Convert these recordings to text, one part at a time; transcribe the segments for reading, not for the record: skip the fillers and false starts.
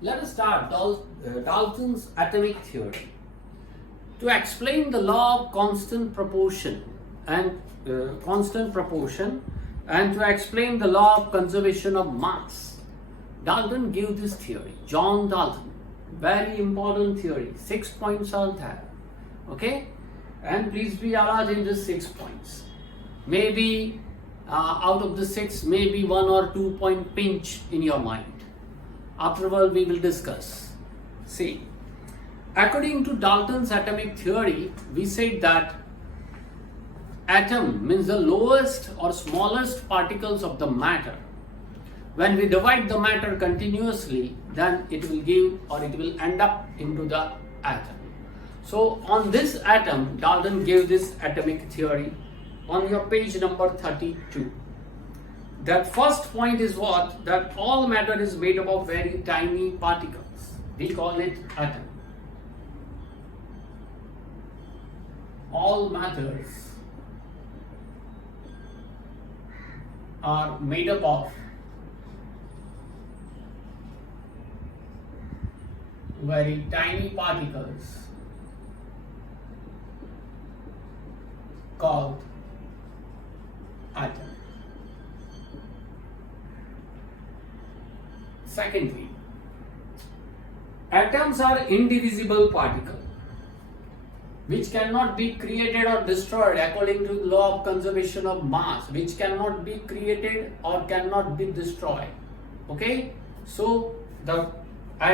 Let us start Dalton's atomic theory. To explain the law of constant proportion and to explain the law of conservation of mass, Dalton gave this theory. John Dalton, very important theory. 6 points are there. Okay, and please be alert in these 6 points. Maybe out of the 6, maybe 1 or 2 point pinch in your mind. Afterward, we will discuss. See, according to Dalton's atomic theory, we said that atom means the lowest or smallest particles of the matter. When we divide the matter continuously, then it will give or it will end up into the atom. So on this atom, Dalton gave this atomic theory on your page number 32. That first point is what? That all matter is made up of very tiny particles. We call it atom. All matters are made up of very tiny particles called atom. Secondly, atoms are indivisible particles which cannot be created or destroyed according to the law of conservation of mass, which cannot be created or cannot be destroyed. Okay, so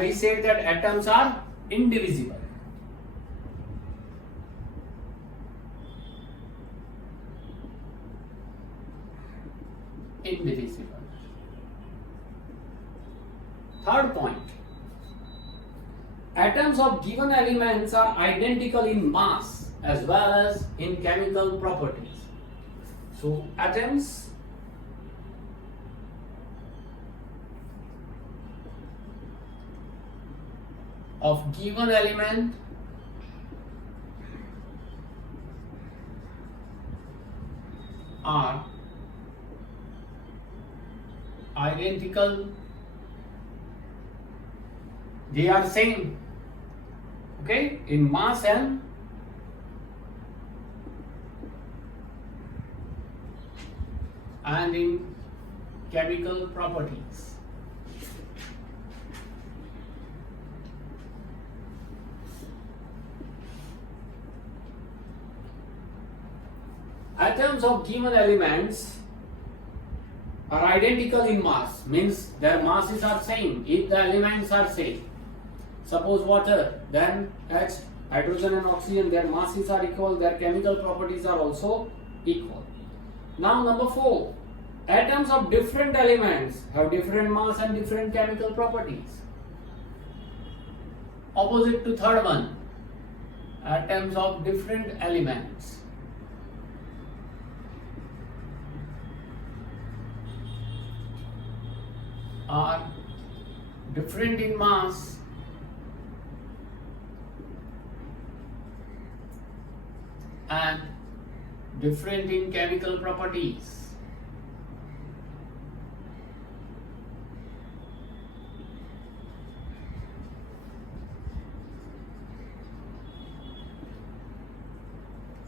we say that atoms are indivisible. Indivisible. Third point, atoms of given elements are identical in mass as well as in chemical properties. So atoms of given element are identical. They are same, okay, in mass and in chemical properties. Atoms of given elements are identical in mass, means their masses are same if the elements are same. Suppose water, then H, hydrogen and oxygen, their masses are equal, their chemical properties are also equal. Now number 4, atoms of different elements have different mass and different chemical properties. Opposite to third one, atoms of different elements are different in mass and different in chemical properties.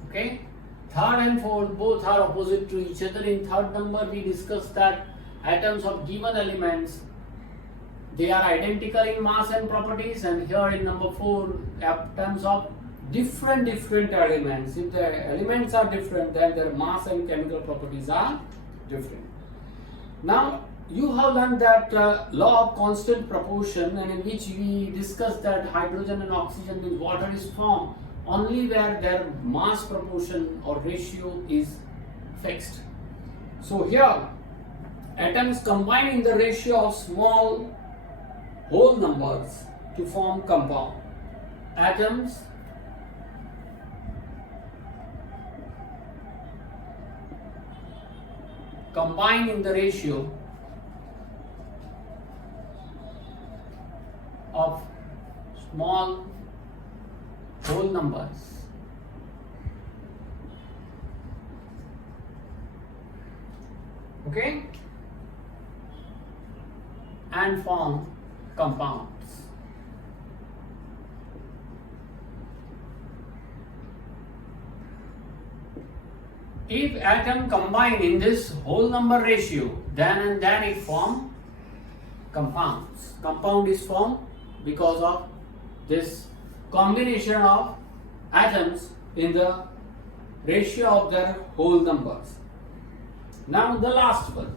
Okay, third and fourth both are opposite to each other. In third number we discussed that atoms of given elements, they are identical in mass and properties, and here in number 4, atoms of different elements. If the elements are different, then their mass and chemical properties are different. Now you have learned that law of constant proportion, and in which we discussed that hydrogen and oxygen with water is formed only where their mass proportion or ratio is fixed. So here atoms combine in the ratio of small whole numbers to form compound. Atoms combine in the ratio of small whole numbers okay, and form compounds. if atom combine in this whole number ratio, then it form compounds. Compound is formed because of this combination of atoms in the ratio of their whole numbers. Now the last one.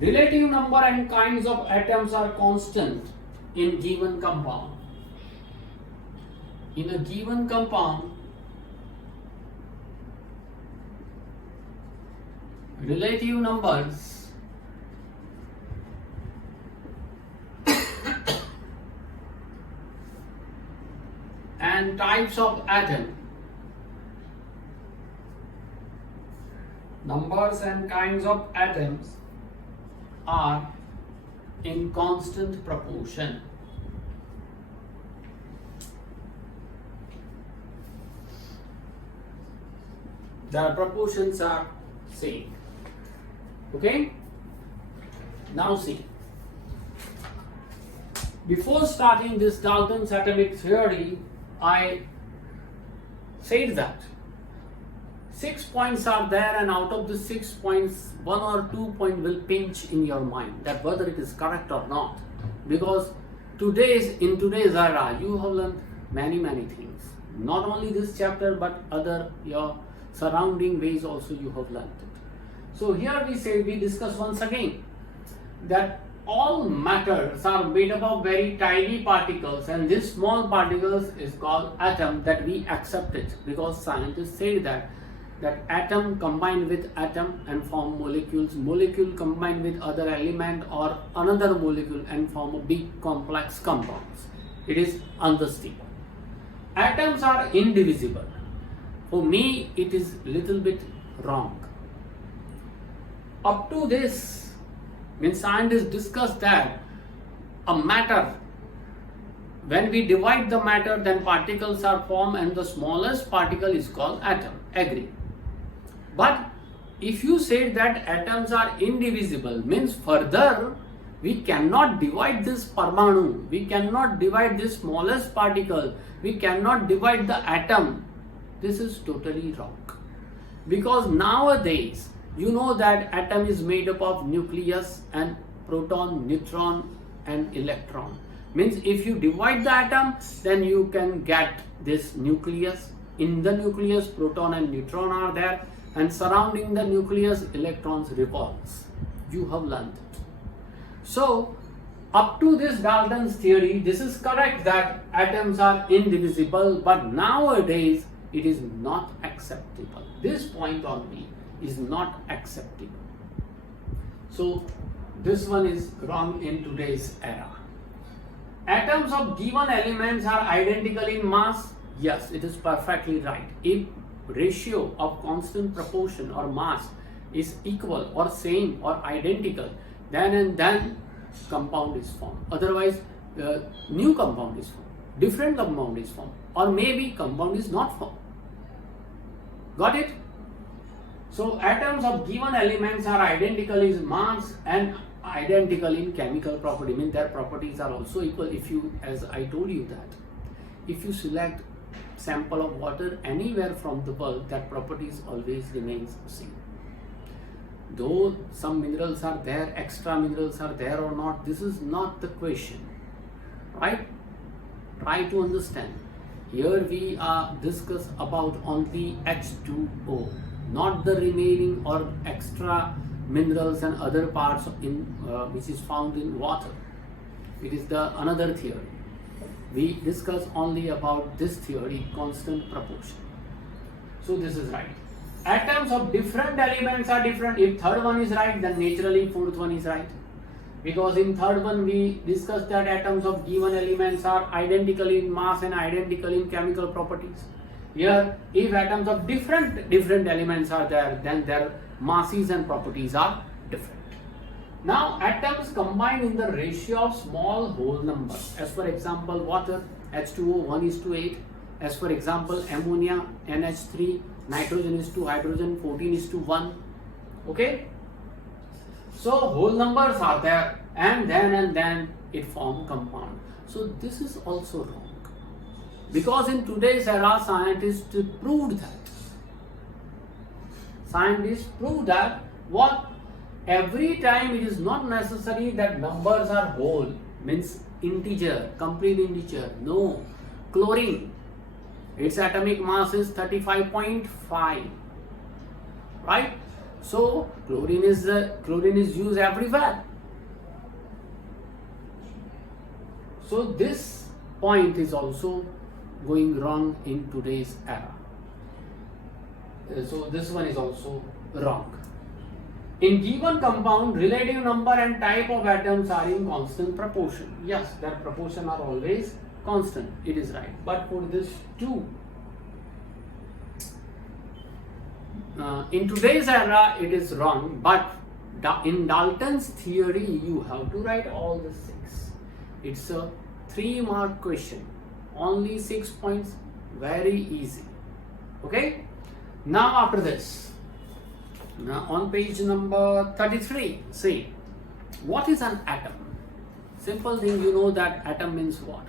Relative number and kinds of atoms are constant in given compound. In a given compound, relative numbers and types of atom, numbers and kinds of atoms are in constant proportion. Their proportions are same. Okay? Now see. Before starting this Dalton's atomic theory, I said that 6 points are there, and out of the 6 points, 1 or 2 points will pinch in your mind that whether it is correct or not. Because in today's era, you have learned many things. Not only this chapter, but other your surrounding ways also you have learned it. So here we discuss once again that all matters are made up of very tiny particles, and this small particles is called atom, that we accept it because scientists say that atom combine with atom and form molecules, molecule combine with other element or another molecule and form a big complex compounds. It is understood. Atoms are indivisible. For me, it is little bit wrong. Up to this, when scientists discuss that a matter, when we divide the matter, then particles are formed and the smallest particle is called atom. Agree. But if you say that atoms are indivisible, means further we cannot divide this parmanu, we cannot divide this smallest particle, we cannot divide the atom. This is totally wrong. Because nowadays, you know that atom is made up of nucleus and proton, neutron and electron. Means if you divide the atom, then you can get this nucleus. In the nucleus, proton and neutron are there, and surrounding the nucleus, electrons revolves. You have learned it. So, up to this Dalton's theory, this is correct that atoms are indivisible, but nowadays it is not acceptable. This point only is not acceptable. So, this one is wrong in today's era. Atoms of given elements are identical in mass. Yes, it is perfectly right. If ratio of constant proportion or mass is equal or same or identical, then compound is formed. Otherwise, new compound is formed, different compound is formed, or maybe compound is not formed. Got it? So atoms of given elements are identical in mass and identical in chemical property. Means their properties are also equal. If you, as I told you that, if you select sample of water anywhere from the world, that properties always remains same. Though some minerals are there, extra minerals are there or not, this is not the question, right? Try to understand. Here we are discuss about only H2O, not the remaining or extra minerals and other parts in which is found in water. It is the another theory. We discuss only about this theory, constant proportion. So this is right. Atoms of different elements are different. If third one is right, then naturally fourth one is right. Because in third one we discussed that atoms of given elements are identical in mass and identical in chemical properties. Here, if atoms of different elements are there, then their masses and properties are different. Now, atoms combine in the ratio of small whole numbers. As for example, water, H2O 1:8. As for example, ammonia, NH3, nitrogen is to hydrogen, 14:1. Okay? So, whole numbers are there, and then it forms compound. So, this is also wrong. Because in today's era, scientists proved that. scientists prove that what every time it is not necessary that numbers are whole, means integer, complete integer. No, chlorine, its atomic mass is 35.5, right? So chlorine is used everywhere. So this point is also going wrong in today's era. So this one is also wrong. In given compound, relative number and type of atoms are in constant proportion. Yes, their proportion are always constant. It is right. But for this too, in today's era, it is wrong. But in Dalton's theory, you have to write all the 6. It's a 3-mark question. Only 6 points. Very easy. Okay. Now after this. Now on page number 33, see, what is an atom? Simple thing, you know that atom means what?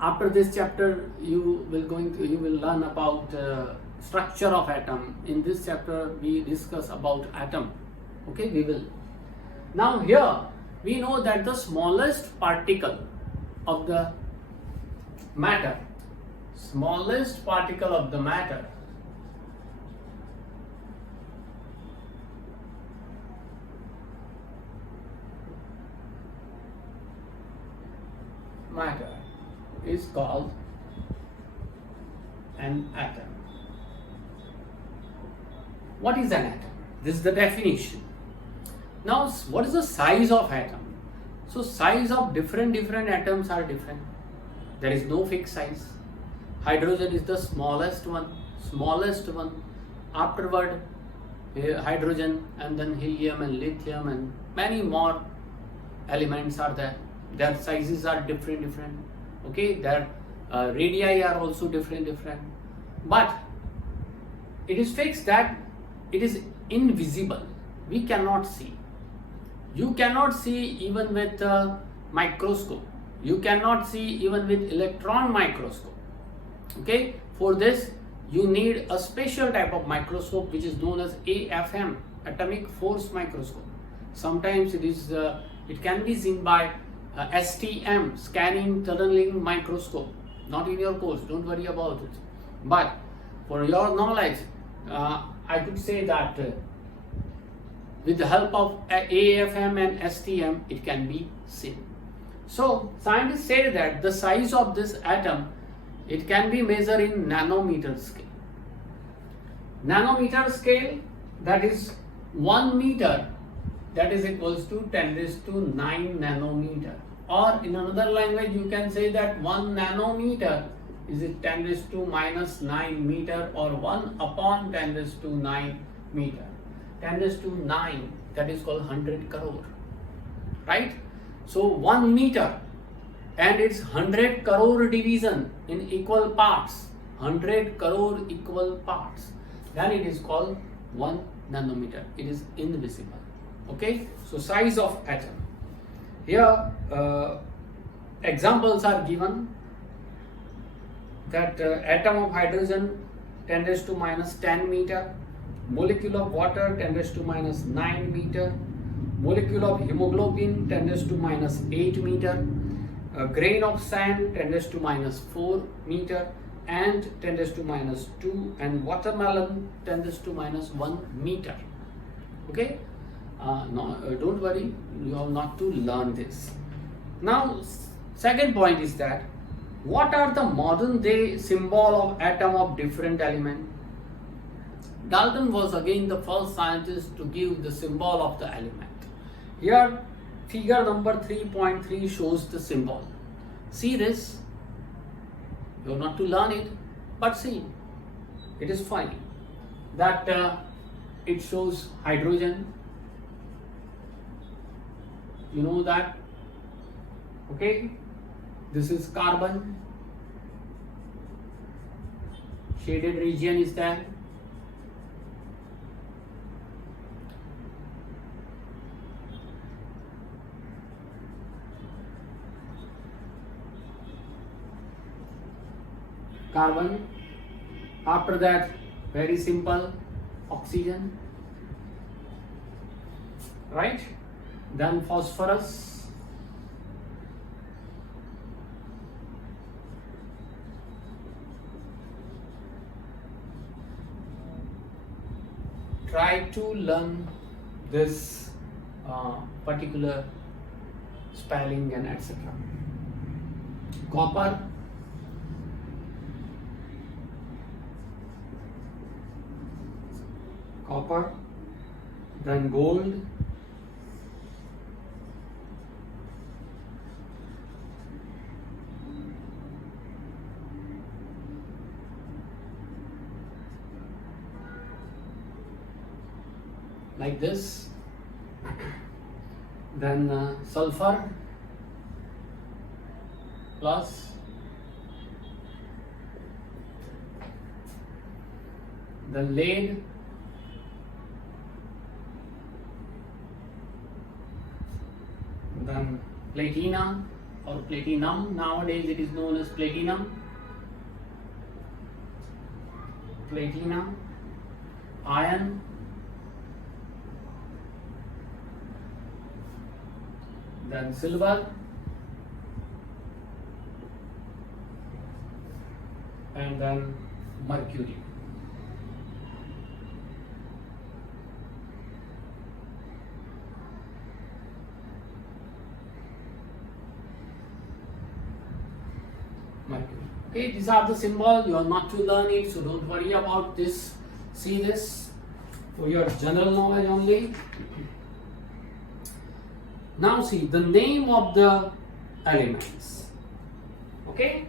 After this chapter, you will learn about structure of atom. In this chapter, we discuss about atom. Okay, we will. Now here, we know that the smallest particle of the matter, is called an atom. What is an atom? This is the definition. Now, what is the size of atom? So, size of different atoms are different. There is no fixed size. Hydrogen is the smallest one. Afterward, hydrogen, and then helium and lithium and many more elements are there. Their sizes are different. Okay, their radii are also different. But it is fixed that it is invisible. We cannot see. You cannot see even with a microscope. You cannot see even with electron microscope. Okay, for this you need a special type of microscope which is known as AFM, atomic force microscope. Sometimes it can be seen by STM, scanning tunneling microscope. Not in your course, don't worry about it. But for your knowledge, I could say that with the help of AFM and STM, it can be seen. So scientists say that the size of this atom, it can be measured in nanometer scale. Nanometer scale, that is 1 meter, that is equals to 10⁹ nanometer. Or in another language, you can say that 1 nanometer is 10⁻⁹ meter, or 1 upon 10⁹ meter. 10⁹, that is called 100 crore. Right? So 1 meter and its 100 crore division in equal parts. 100 crore equal parts. Then it is called 1 nanometer. It is invisible. Okay? So size of atom. Here examples are given that atom of hydrogen 10⁻⁻10 meter, molecule of water 10⁻⁹ meter, molecule of hemoglobin 10⁻⁸ meter, a grain of sand 10⁻⁴ meter, and 10⁻², and watermelon 10⁻⁻1 meter. Okay? No, don't worry, you have not to learn this. Now, second point is that what are the modern day symbol of atom of different element? Dalton was again the first scientist to give the symbol of the element. Here, figure number 3.3 shows the symbol. See this? You have not to learn it, but see, it is funny that it shows hydrogen. You know that? Okay? This is carbon. Shaded region is there. Carbon. After that, very simple, oxygen, right? Then phosphorus, try to learn this particular spelling and etc. Copper, then gold, like this, then sulfur plus, then lead, then platina or platinum, nowadays it is known as platinum, iron, then silver, and then mercury. Okay, these are the symbols. You are not to learn it, so don't worry about this. See this for your general knowledge only. Now see the name of the elements. Okay.